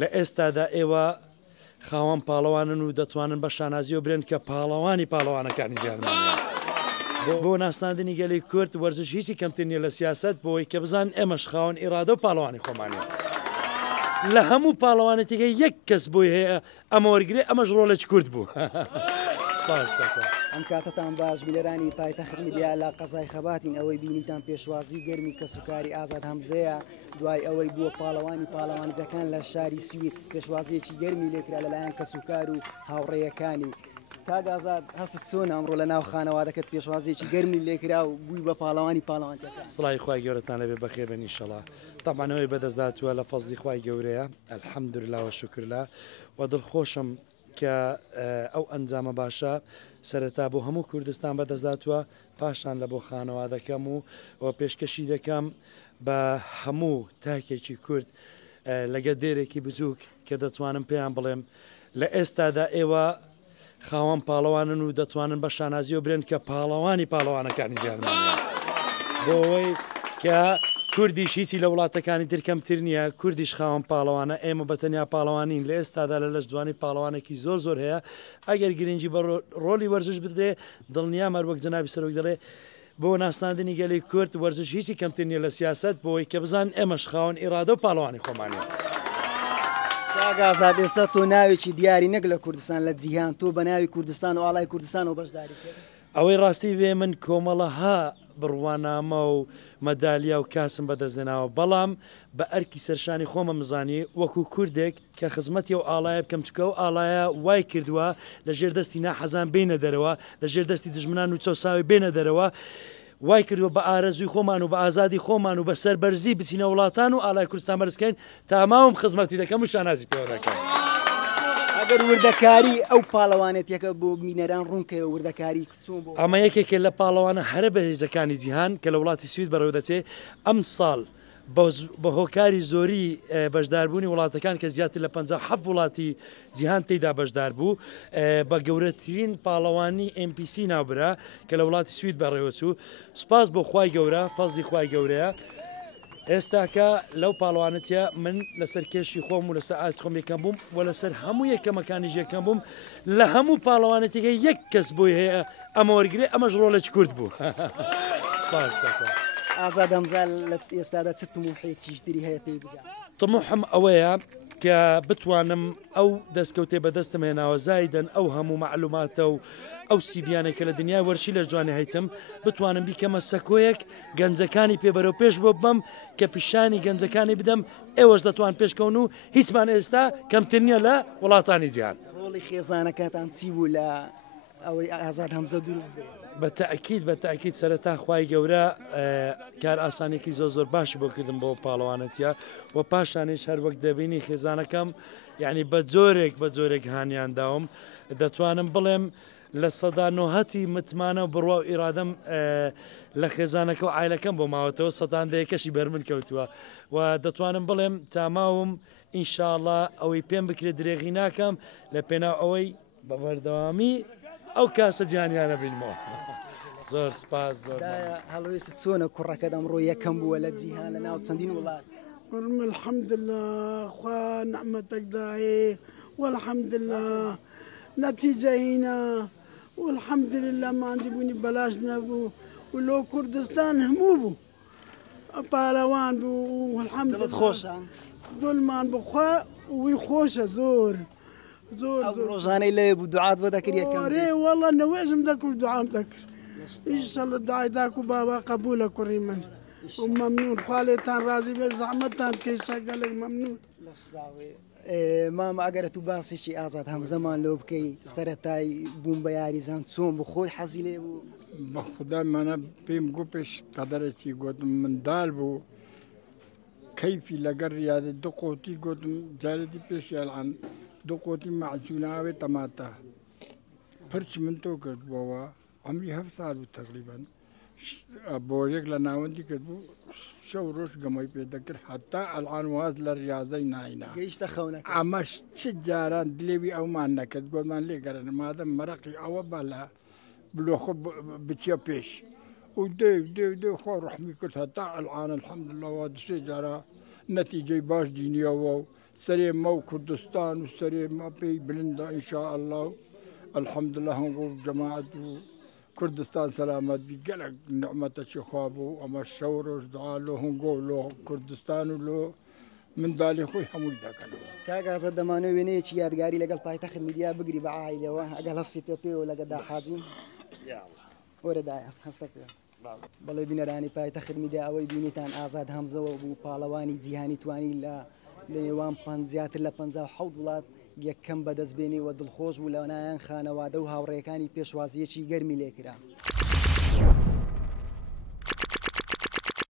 لە ئێستادا ئێوە خاوەن پاڵەوانن و دەتوانن بە شانازی و برێن کە پاڵەوانی پاڵەوانەکانی جیانمانە. بۆ ناساندنی گەلی کورد وەرزش هیچی کەمتر نیە لە سیاست بۆی کە بزان ئێمەش خاوەن ئیرادە و پاڵەوانی خۆمانە. لە هەموو پاڵەوانێتیکە یەک کەس بۆی هەیە ئەمە وەرگێ ئەمەش ڕۆڵێک کورد بوو. ئەم کاتتان باش بیلەرانی پایتەخت میدیا لە قەزای خەباتین ئەوەی بینیتان پێشوازی گەرمی کە سوکاری ئازاد هەمزەیە دوای ئەوەی بووە پاڵەوانیەکان لە شاری سوید پێشوازیەکی گەرمی لێکرا لەلایەن کە سوکار و هاوڕێیەکانی. کاک ئازاد هەست چۆن ئەمڕۆ لە ناو خانەوادەکەت پێشوازیەکی گەرمی لێکرا و بووی بە پاڵەوانەکان. سڵای خوای گەورەتان لەبێ بەخێر بن ئینشەڵا. طبعاًەوەی بەدەستداتووە لە فەزلی خوای گەورەیە ئەلحەمدوللا و شوکرلا و دڵخۆشم کە ئەو ئەنجامە باشە سەرەتا بۆ هەموو کوردستان بەدەستداتووە پاشان لە بۆ خانەوادەکەم و پێشکەشی دەکەم بە هەموو تاکێکی کورد لەگە دێرێکی بچووک کە دەتوانم پێیان بڵێم لە ئێستادا ئێوە خاوەن پاڵەوانن و دەتوانن بە شانازی و برێن کە پاڵەوانی پاڵەوانەکانی جیانمانە بۆ ئەوەی کە کوردیش هیچی لە وڵاتەکانی ترکەمتر نییە کوردیش خاوەن پاڵەوانە ئێمە بەتەنیا پاڵەوانین لە ئێستادا لە لەش جوانی پاڵەوانێکی زۆر هەیە ئەگەر گرنگی بە ڕۆلی وەرزش بدرێ دڵنیا مەروەک جەنابی سەرۆک دەڵێ بۆ ناساندنی گەلی کورد وەرزش هیچی کەمتر نیە لە سیاست بۆی کە بزان ئێمەش خاوەن ئیرادە و پاڵەوانی خۆمانە. ئازاد ئێستا تۆ ناوێکی دیاری نەک لە کوردستان لە جیهان تۆ بە ناوی کوردستان و ئاڵای کوردستان و بەشداری کرد. ئەوەی ڕاستی بێ من کۆمەڵەها بڕوانامە و مەدالیا و کاسم بەدەستێناوە بەڵام بە ئەرکی سەرشانی خۆمە مزانی وەکو کوردێک کە خزمەتی و ئاڵایە بکەم چکە و ئاڵایە وای کردووە لە ژێر دەستی ناحەزان بینە دەرەوە لە ژێر دەستی دژمنان و چەساوی بینە دەرەوە وای کردووە بە ئارەزوی خۆمان و بە ئازادی خۆمان و بە سەربەرزی بچینە وڵاتان و ئاڵای کوردستان بەرزکەین تاماوم خزمەتی دەکەم و شانازی پێوەەکەم. ئەگەر وردەکاری ئەو پاڵەوانێتیەکە بۆ مینەران ڕوونکەوە وردەکاری کچوون بۆ ئەمە یەکێکە لە پاڵەوانە هەرە بەهێزەکانی جیهان کە لە وڵاتی سوید بەڕێوە دەچێت ئەم ساڵ بە هۆکاری زۆری بەشداربوونی وڵاتەکان کە زیاتر لە 57 وڵاتی جیهان تێیدا بەشدار بوو بە گەورەترین پاڵەوانی MPC ناوبرا کە لە وڵاتی سوید بەڕێوە چوو سوپاس بۆ خوای گەورە فەزلی خوای گەورەیە. ئێستاکە لەو پاڵوانەتە من لەسەر کێشی خۆم و لەسەر ئاست خۆم یەکەم بووم و لەسەر هەموو یەکەمەکانی ژەکەم بووم لە هەموو پاڵەوانەتێکە یەک کەس بۆی هەیە ئەمە وەرگێ ئەمەش ڕۆڵێک کورد بوو. ئازاد هەمزە لە ئێستادا چ تموحێتیشتری هەیە پێی بگە تموحم ئەوەیە کە بتوانم ئەو دەستکەوتێ بەدەستم هێناوە زایدەن ئەو هەموو معلوماتە و ئەو سیڤیانێکە لە دنیای وەرشی لە جوانی هەیتم بتوانم بیکەمە سەکۆیەک گەنجەکانی پێبەرەو پێش بۆ بم کە پیشانی گەنجەکانی بدەم ئێوەش دەتوان پێشکەون و هیچمان ئێستا کەمتر نییە لە وڵاتانی جیهان. ڕۆڵی خێزانەکەتان چی بوو لە ئەوەی ئازاد هەمزە دروست بێت؟ بەتەئکید سەرەتا خوای گەورە کار ئاسانێکی زۆر باشی بۆ کردم بۆ پاڵەوانەتە و پاشانیش هەر وەک دەبینی خێزانەکەم یعنی بە جۆرێک هانیان داوم دەتوانم بڵێم لە سەدا نۆهەتی متمانە و بڕوا و ئیرادەم لە خێزانەکە و عیلەکەم بۆ ماوەتەوە سەداندەیەکەشی بەرمن کەوتووە و دەتوانم بڵێم تاماوم ئینشاءڵڵا ئەوەی پێم بکرێت درێغی ناکەم لە پێناو ئەوەی بە بەردەوامی ئەو کاسە جیانیانە بینمەوە. زۆر سپاس زۆر هەڵوێست چۆنە کوڕەکە ئەمڕۆ یەکەم بووە لە جیهان لە ناو چەندین وڵات؟ الحەمدلله خوا نەعمەتێک دایێ والحەمدلله نەتیجە هینە والحەمدلله ماندی بوونی بەلاش نەبوو و لۆ کوردستان هەموو بوو پاڵەوان بوو والحەمدلله خۆشە دڵمان بخوا وی خۆشە زۆر ڕۆژانەی لێ بوو دوعات بۆ دەکرد یەکەم وەڵا نەوێژم دەکرد دوعام دەکرد ئینشەڵڵا دوعای داک و بابا قبولە کوڕی من و مەمنون خوا لێتان ڕازی بێ زەحمەتان کەیشە گەلێک مەمنون. مامە ئەگەرە تو باسێکی ئازاد هەمزەمان لۆ بکەی سەرەتای بووم بە یاریزان چۆن بۆ خۆی حەزی لێ بوو؟ بە خودامانە پێم گو پێش قەدەرێکی گوتم منداڵ بوو کەیفی لەگەر یادە دو قۆتی گوتم جارێتی پێشیان دو قۆتی مەعجوناوێ تەماتە پرچ من تۆ کرد بۆەوە ئەمری 7 ساڵ بوو تقریبان بۆرێک لە ناوەندی کرد بوو شەو ڕۆژ گەمەی پێ دەکرد هەتا ئەلعان واز لە ریاضەی ناینا گەیشتە خەونەکە ئەمەش چ جاران دلێوی ئەومان نەکرد گۆمان لێگەرن مادەم مەرەقی ئەوە بەلا بلۆخۆ بچیە پێش و دێ خۆ ڕحمی کرد هەتا ئەلعان الحەمدلله وا دوسێ جارە نەتیجەی باش دینیەوە و سريما وكردستان وسريما بي بلندا إن شاء الله. الحمد لله هنقول جماعة كردستان سلامات بقلق نعمة شخابو أما الشور ودعالو هنقول له كردستان له من دالي خوي حمود داكنا کاکە ئازاد دەمانەوێت وێنەیەکی یادگاری لەگەڵ پایتەخت میدیا بگری بە عایلەوە ئەگەڵ هەستێتە پێ و لەگە داحازین وەرەدایە هەستە پێ بەڵێ بینەرانی پایتەخت میدیا ئەوەی بینیتان ئازاد هەمزەوە بوو پاڵەوانی جیهانی توانی لە نێوان زیاتر لە 57 وڵات یەکەم بەدەستبێنی و دڵخۆش بوو لەوانایان خانەوادە و هاوڕێیەکانی پێشوازیەکی گەرمی لێکرا.